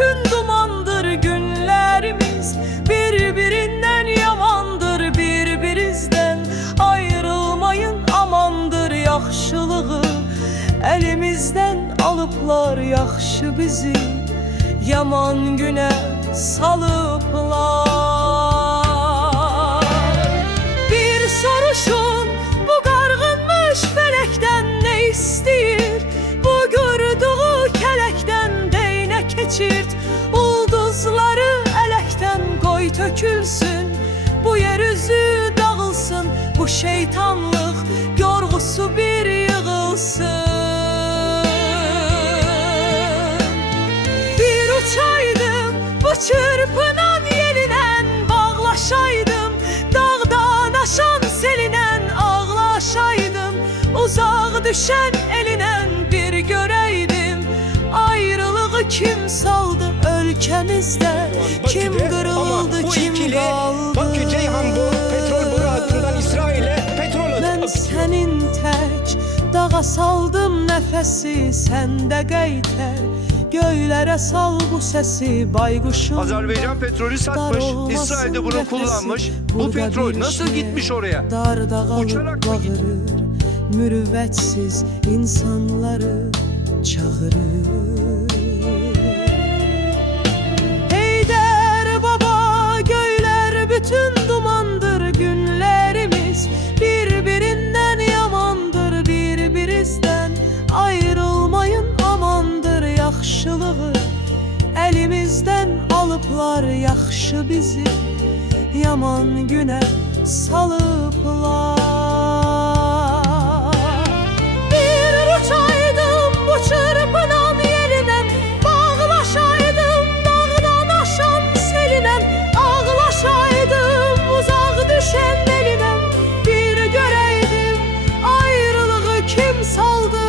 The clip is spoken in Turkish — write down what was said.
bütün dumandır günlerimiz. Birbirinden yamandır birbirimizden. Ayrılmayın amandır yaxşılığı. Elimizden alıplar yaxşı bizi, yaman güne salıplar. Bir soruşun, bu qarğınmış felekten ne isteyir? Bu gördüğü kelekten deyne keçirt. Ulduzları elekten koy tökülsün. Bu yeryüzü dağılsın, bu şeytanlık yorğusu bir yığılsın. Bir uçaydım bu çırpınan yelinen, bağlaşaydım dağdan aşan selinen, ağlaşaydım uzak düşen elinen, bir göreydim ayrılığı kim saldı ölkemizde, kim kırıldı kim kaldı. Bakü Ceyhan boru petrol boru hattından İsrail'e petrol atıp. Ben senin tek dağa saldım nefesi, sende geyter göylere sal bu sesi baykuşum. Azerbaycan petrolü satmış, İsrail de bunu kullanmış. Bu petrol nasıl gitmiş oraya? Darda Uçarak kalıp mı gitti? bağırır, mürüvvetsiz insanları çağırır. Heyder baba, göyler bütün dumandır günlerimiz. Birbirinden yamandır birbirimizden. Ayrılmayın amandır yaxşılığı. Elimizden alıplar yaxşı bizi, yaman güne salıplar. Bir uçaydım bu çırpınan yelinen, bağlaşaydım dağdan aşan selinen, ağlaşaydım uzak düşen elinen, bir göreydim ayrılığı kim saldı